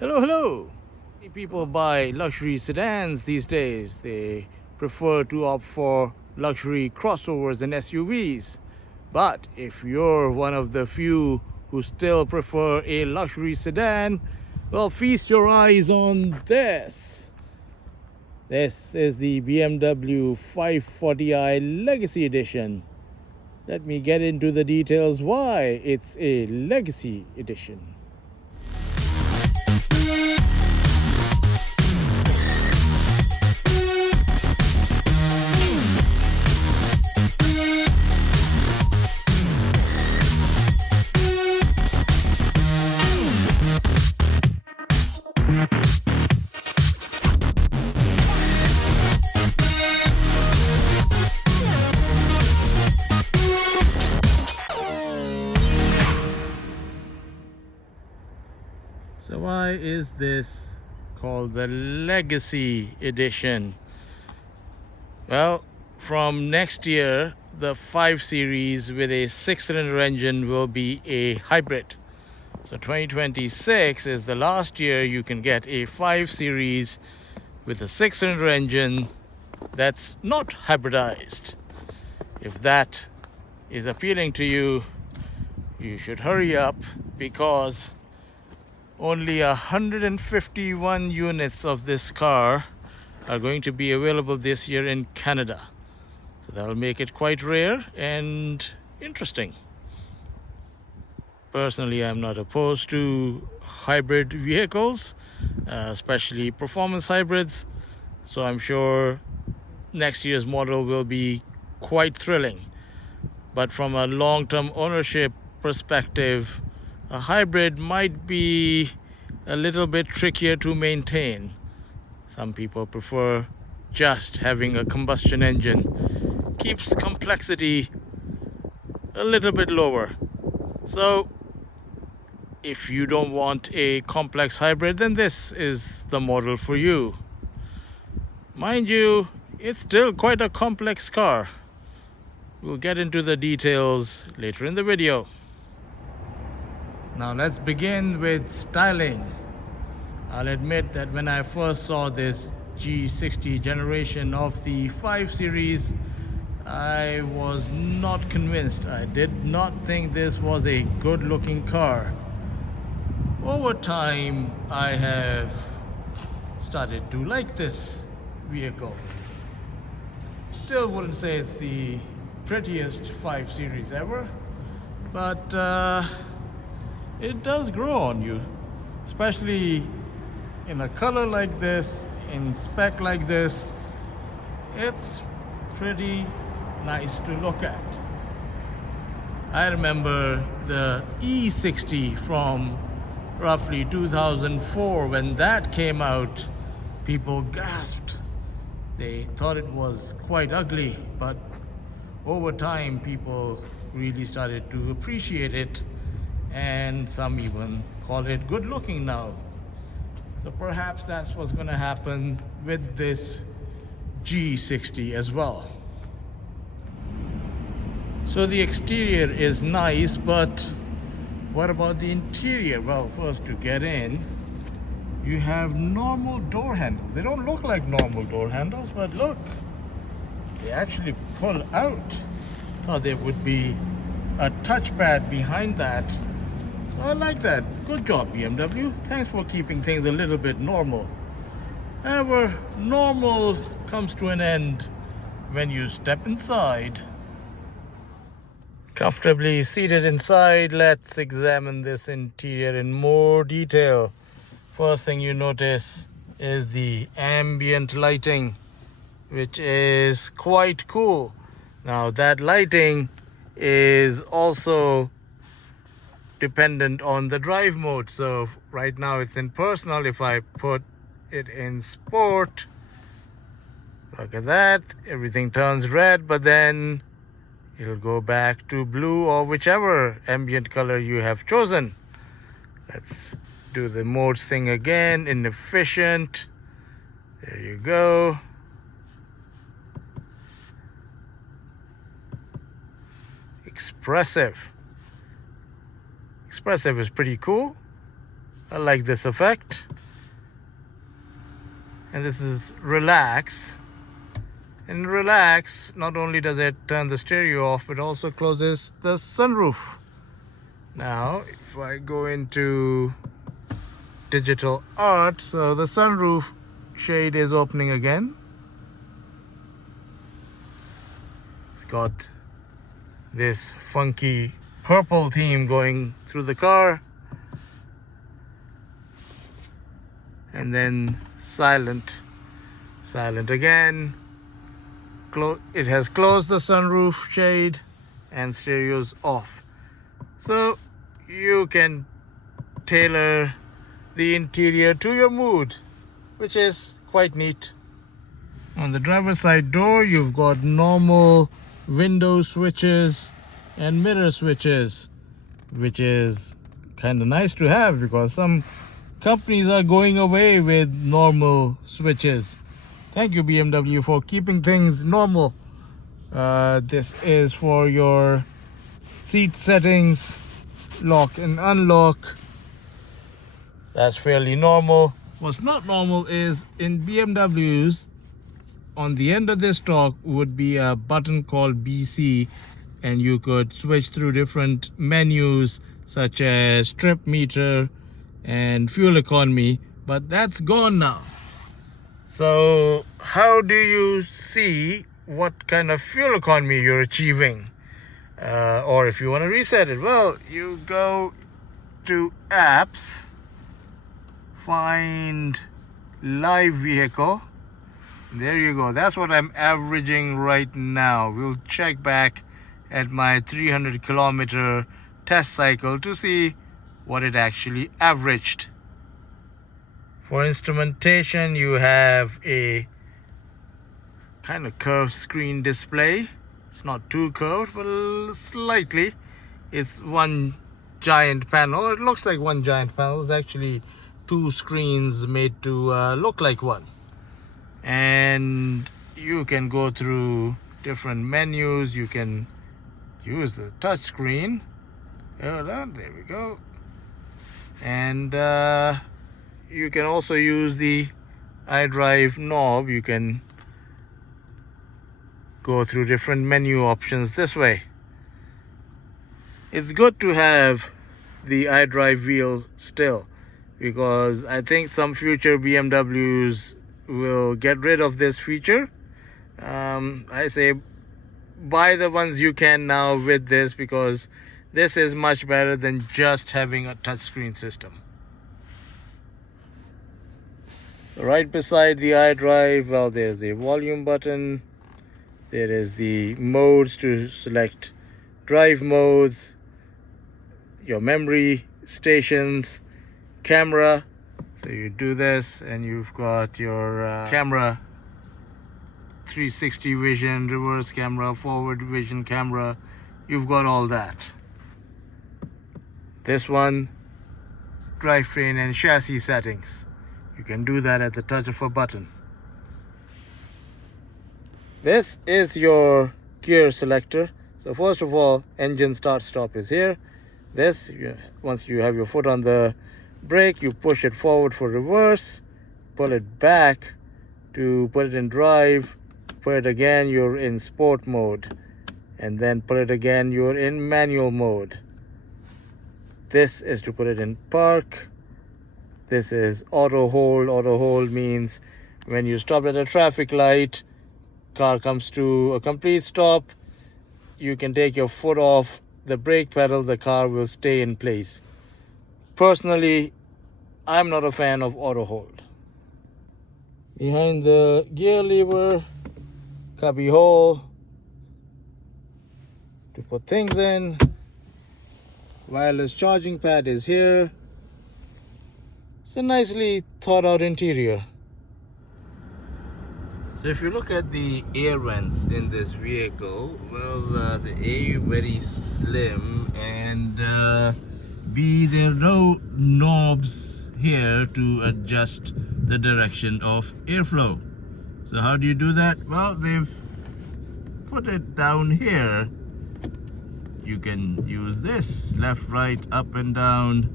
Hello, hello. Many people buy luxury sedans these days. They prefer to opt for luxury crossovers and SUVs. But if you're one of the few who still prefer a luxury sedan, well, feast your eyes on this. This is the BMW 540i Legacy Edition. Let me get into the details why it's a Legacy Edition. So why is this called the Legacy Edition? Well, from next year, the 5 Series with a 6-cylinder engine will be a hybrid. So 2026 is the last year you can get a 5 Series with a 6-cylinder engine that's not hybridized. If that is appealing to you, you should hurry up, because only 151 units of this car are going to be available this year in Canada. So that'll make it quite rare and interesting. Personally, I'm not opposed to hybrid vehicles, especially performance hybrids. So I'm sure next year's model will be quite thrilling. But from a long-term ownership perspective, a hybrid might be a little bit trickier to maintain. Some people prefer just having a combustion engine. Keeps complexity a little bit lower. So if you don't want a complex hybrid, then this is the model for you. Mind you, it's still quite a complex car. We'll get into the details later in the video. Now let's begin with styling. I'll admit that when I first saw this G60 generation of the 5 Series, I was not convinced. I did not think this was a good looking car. Over time, I have started to like this vehicle. Still wouldn't say it's the prettiest 5 Series ever, but it does grow on you, especially in a color like this, in spec like this. It's pretty nice to look at. I remember the E60 from roughly 2004. When that came out, people gasped. They thought it was quite ugly, but over time people really started to appreciate it, and some even call it good looking now. So perhaps that's what's going to happen with this G60 as well. So the exterior is nice, but what about the interior? Well, first, to get in, you have normal door handles. They don't look like normal door handles, but look, they actually pull out. Thought there would be a touchpad behind that. So I like that. Good job, BMW. Thanks for keeping things a little bit normal. However, normal comes to an end when you step inside. Comfortably seated inside, let's examine this interior in more detail. First thing you notice is the ambient lighting, which is quite cool. Now that lighting is also dependent on the drive mode. So right now it's in personal. If I put it in sport, look at that, everything turns red, but then it'll go back to blue or whichever ambient color you have chosen. Let's do the modes thing again. Inefficient, there you go. Expressive. Expressive is pretty cool. I like this effect. And this is relax. And relax, not only does it turn the stereo off, but also closes the sunroof. Now, if I go into digital art, so the sunroof shade is opening again. It's got this funky purple theme going through the car. And then silent again. It has closed the sunroof shade and stereo's off. So you can tailor the interior to your mood, which is quite neat. On the driver's side door, you've got normal window switches and mirror switches, which is kind of nice to have because some companies are going away with normal switches. Thank you, BMW, for keeping things normal. This is for your seat settings, lock and unlock. That's fairly normal. What's not normal is in BMWs, on the end of this talk would be a button called BC, and you could switch through different menus such as trip meter and fuel economy, but that's gone now. So how do you see what kind of fuel economy you're achieving? Or if you want to reset it, well, you go to apps, find live vehicle. There you go. That's what I'm averaging right now. We'll check back at my 300 kilometer test cycle to see what it actually averaged. For instrumentation, you have a kind of curved screen display. It's not too curved, but slightly. It's one giant panel. It looks like one giant panel. It's actually two screens made to look like one. And you can go through different menus. You can use the touch screen. Hold on, there we go. And you can also use the iDrive knob. You can go through different menu options this way. It's good to have the iDrive wheels still, because I think some future BMWs will get rid of this feature. I say buy the ones you can now with this, because this is much better than just having a touchscreen system. Right beside the iDrive, well, there's the volume button. There is the modes to select drive modes, your memory stations, camera. So you do this and you've got your camera, 360 vision, reverse camera, forward vision camera. You've got all that. This one, drivetrain and chassis settings. You can do that at the touch of a button. This is your gear selector. So first of all, engine start stop is here. This, once you have your foot on the brake, you push it forward for reverse, pull it back to put it in drive, put it again, you're in sport mode, and then put it again, you're in manual mode. This is to put it in park. This is auto hold. Auto hold means when you stop at a traffic light, car comes to a complete stop, you can take your foot off the brake pedal, the car will stay in place. Personally, I'm not a fan of auto hold. Behind the gear lever, cubby hole to put things in. Wireless charging pad is here. It's a nicely thought out interior. So if you look at the air vents in this vehicle, well, the A, very slim, and B, there are no knobs here to adjust the direction of airflow. So how do you do that? Well, they've put it down here. You can use this, left, right, up and down,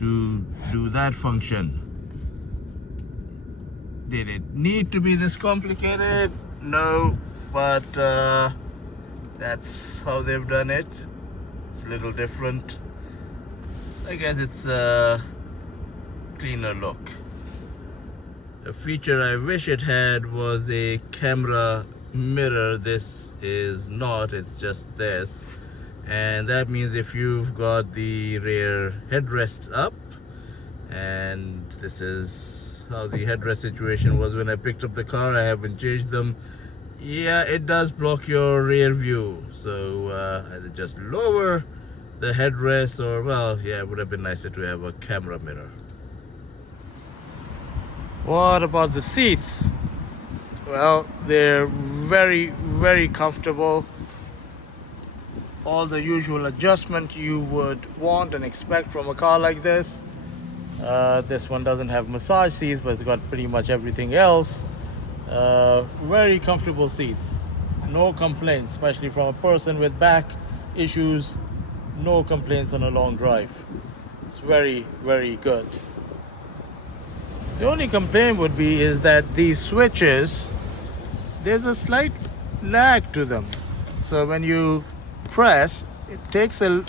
to do that function. Did it need to be this complicated? No, but that's how they've done it. It's a little different. I guess it's a cleaner look. A feature I wish it had was a camera mirror. This is not, it's just this. And that means if you've got the rear headrests up, and this is how the headrest situation was when I picked up the car, I haven't changed them. Yeah, it does block your rear view, so either just lower the headrest, or well, yeah, it would have been nicer to have a camera mirror. What about the seats? Well, they're very comfortable. All the usual adjustment you would want and expect from a car like this. This one doesn't have massage seats, but it's got pretty much everything else. Very comfortable seats. No complaints, especially from a person with back issues. No complaints on a long drive. It's very good. The only complaint would be is that these switches, there's a slight lag to them. So when you press, it takes a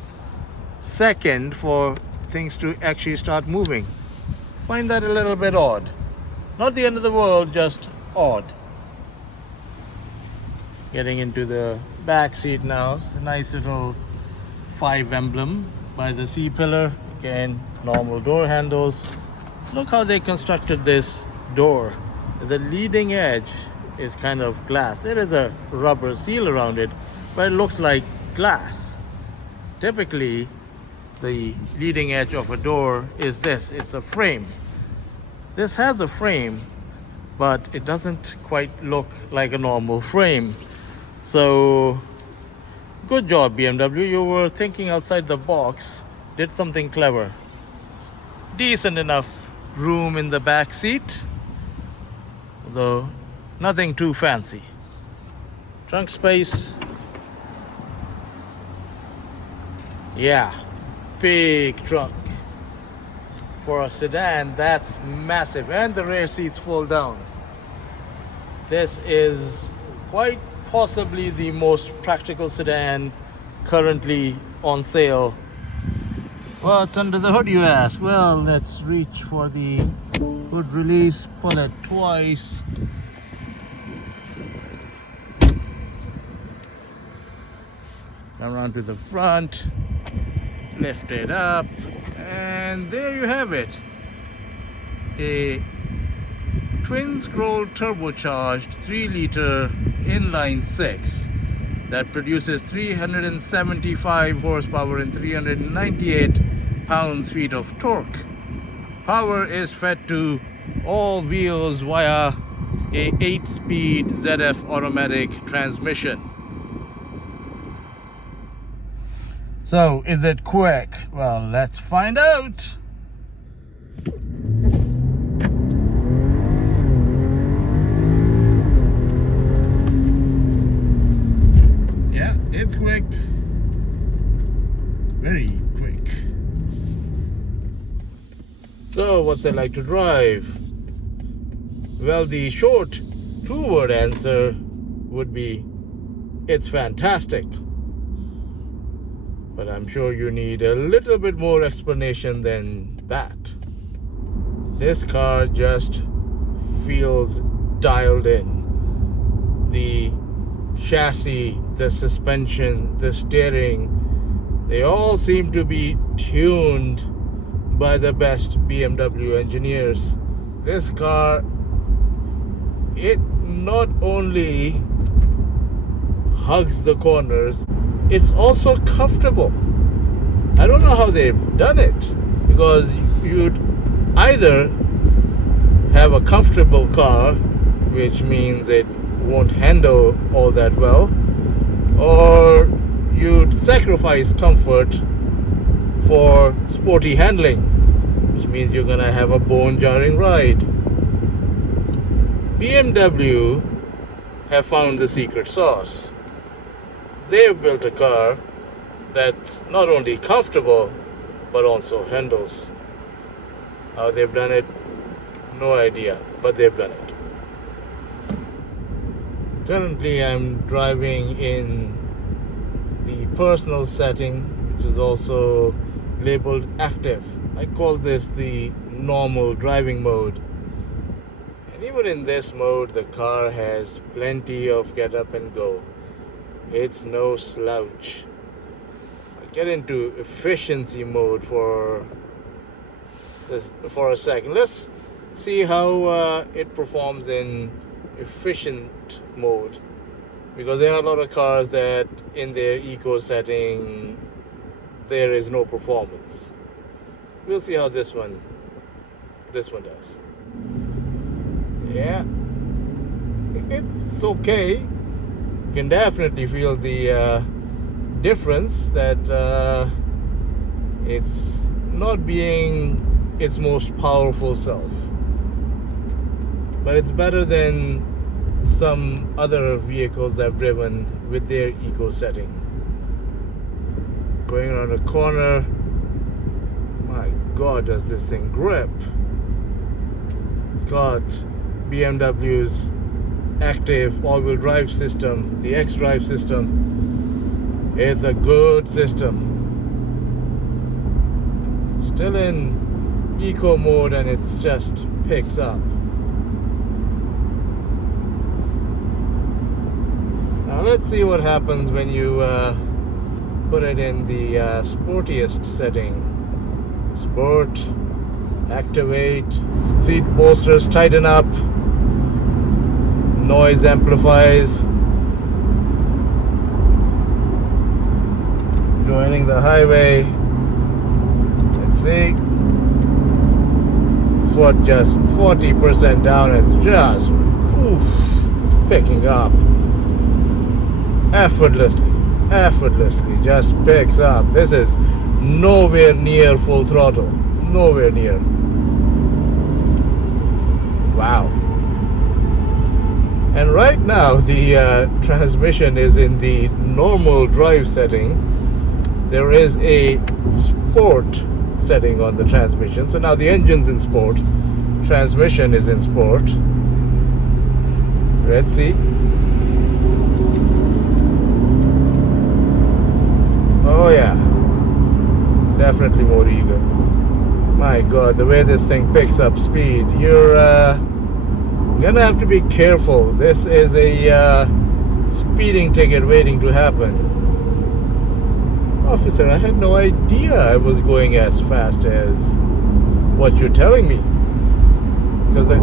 second for things to actually start moving. Find that a little bit odd. Not the end of the world, just odd. Getting into the back seat now. It's a nice little 5 emblem by the C-pillar. Again, normal door handles. Look how they constructed this door. The leading edge is kind of glass. There is a rubber seal around it, but it looks like glass. Typically, the leading edge of a door is this. It's a frame. This has a frame, but it doesn't quite look like a normal frame. So, good job, BMW. You were thinking outside the box. Did something clever. Decent enough room in the back seat, though nothing too fancy. Trunk space. Yeah, big trunk. For a sedan, that's massive. And the rear seats fold down. This is quite possibly the most practical sedan currently on sale. What's under the hood, you ask? Well, let's reach for the hood release, pull it twice. Come around to the front, lift it up, and there you have it. A twin-scroll turbocharged 3-liter inline-six that produces 375 horsepower and 398 pounds-feet of torque. Power is fed to all wheels via a 8-speed ZF automatic transmission. So, is it quick? Well, let's find out. Yeah, it's quick. Very quick. So, what's it like to drive? Well, the short two-word answer would be, it's fantastic. But I'm sure you need a little bit more explanation than that. This car just feels dialed in. The chassis, the suspension, the steering, they all seem to be tuned by the best BMW engineers. This car, it not only hugs the corners, it's also comfortable. I don't know how they've done it, because you'd either have a comfortable car, which means it won't handle all that well, or you'd sacrifice comfort for sporty handling, which means you're gonna have a bone-jarring ride. BMW have found the secret sauce. They've built a car that's not only comfortable, but also handles. How they've done it, no idea, but they've done it. Currently I'm driving in the personal setting, which is also labeled active. I call this the normal driving mode. And even in this mode, the car has plenty of get up and go. It's no slouch. I get into efficiency mode for a second. Let's see how it performs in efficient mode, because there are a lot of cars that in their eco setting there is no performance. We'll see how this one does. Yeah, it's okay. You can definitely feel the difference that it's not being its most powerful self, but it's better than some other vehicles I've driven with their eco setting. Going around a corner, my God, does this thing grip. It's got BMW's active all-wheel drive system, the X-Drive system. It's a good system. Still in eco mode, and it's just picks up. Now let's see what happens when you put it in the sportiest setting. Sport, activate, seat bolsters tighten up, noise amplifies. Joining the highway. Let's see. Foot just 40% down. It's just it's picking up. Effortlessly just picks up. This is nowhere near full throttle. Nowhere near. Wow. And right now the transmission is in the normal drive setting. There is a sport setting on the transmission. So now the engine's in sport. Transmission is in sport. Let's see. Oh yeah, definitely more eager. My God, the way this thing picks up speed, you're gonna have to be careful. This is a speeding ticket waiting to happen. Officer, I had no idea I was going as fast as what you're telling me, because the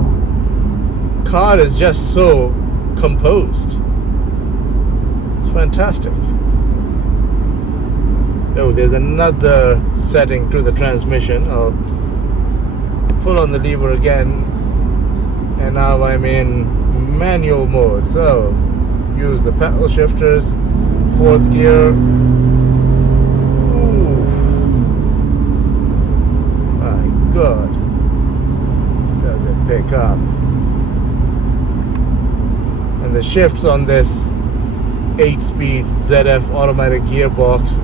car is just so composed. It's fantastic. Oh, there's another setting to the transmission. I'll pull on the lever again, and now I'm in manual mode. So use the pedal shifters, 4th gear. Oof. My God, does it pick up. And the shifts on this 8-speed ZF automatic gearbox,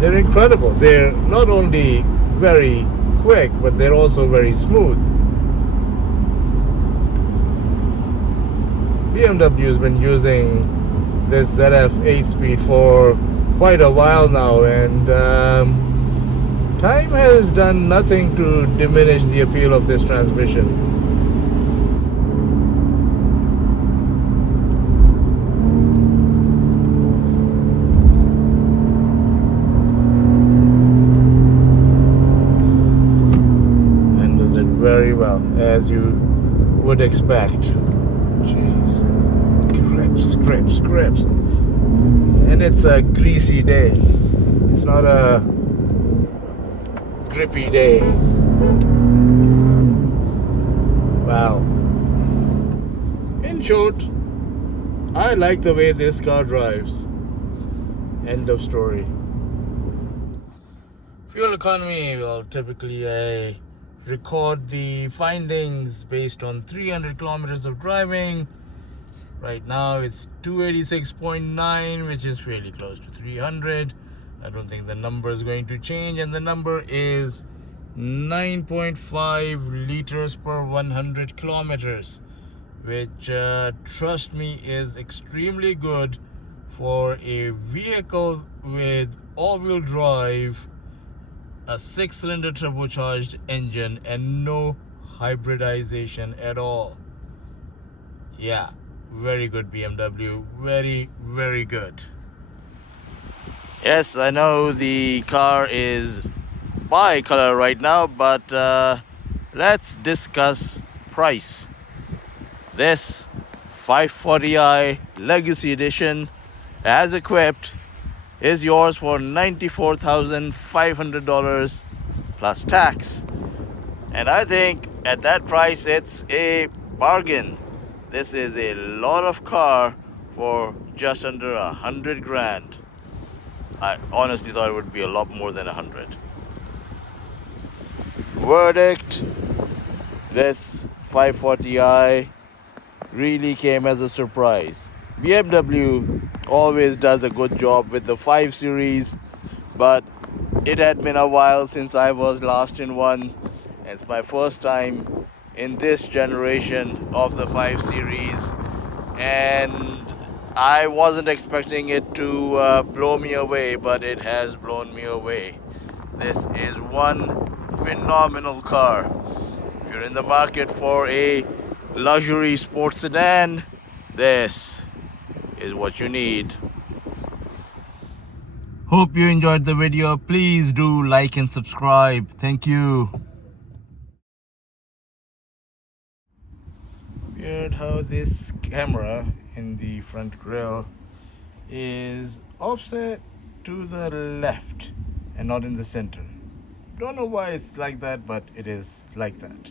they're incredible. They're not only very quick, but they're also very smooth. BMW's been using this ZF 8-speed for quite a while now, and time has done nothing to diminish the appeal of this transmission. Very well, as you would expect. Jesus, grips, and it's a greasy day. It's not a grippy day. Wow. In short, I like the way this car drives. End of story. Fuel economy, well, typically record the findings based on 300 kilometers of driving. Right now it's 286.9, which is fairly close to 300. I don't think the number is going to change, and the number is 9.5 liters per 100 kilometers, which trust me is extremely good for a vehicle with all-wheel drive, a 6-cylinder turbocharged engine, and no hybridization at all. Yeah, very good BMW, very good. Yes, I know the car is bi-color right now, but let's discuss price. This 540i Legacy Edition, as equipped, is yours for $94,500 plus tax. And I think at that price, it's a bargain. This is a lot of car for just under 100 grand. I honestly thought it would be a lot more than 100. Verdict: this 540i really came as a surprise. BMW always does a good job with the 5 Series, but it had been a while since I was last in one. It's my first time in this generation of the 5 Series, and I wasn't expecting it to blow me away, but it has blown me away. This is one phenomenal car. If you're in the market for a luxury sports sedan, this is what you need. Hope you enjoyed the video. Please do like and subscribe. Thank you. Weird how this camera in the front grille is offset to the left and not in the center. Don't know why it's like that, but it is like that.